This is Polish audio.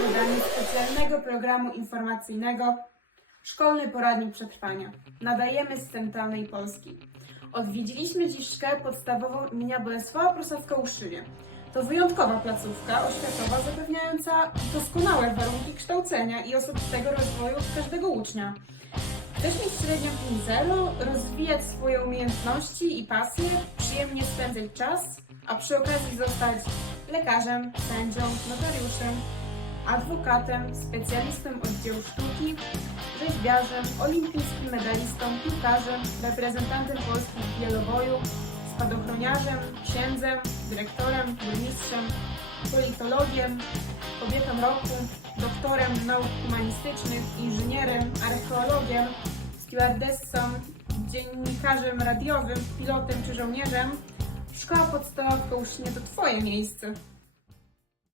wydaniu specjalnego programu informacyjnego Szkolny Poradnik Przetrwania. Nadajemy z Centralnej Polski. Odwiedziliśmy dziś szkołę podstawową imienia Bolesława Prusacka Łuszynie. To wyjątkowa placówka oświatowa zapewniająca doskonałe warunki kształcenia i osobistego rozwoju każdego ucznia. Chcesz mieć średnią 5.0, rozwijać swoje umiejętności i pasje, przyjemnie spędzać czas, a przy okazji zostać lekarzem, sędzią, notariuszem, adwokatem, specjalistą oddziału sztuki, rzeźbiarzem, olimpijskim medalistą, piłkarzem, reprezentantem Polski w wieloboju, spadochroniarzem, księdzem, dyrektorem, burmistrzem, politologiem, kobietą roku, doktorem nauk humanistycznych, inżynierem, archeologiem, stewardessą, dziennikarzem radiowym, pilotem czy żołnierzem, szkoła podstawowa w Kołuszynie to Twoje miejsce.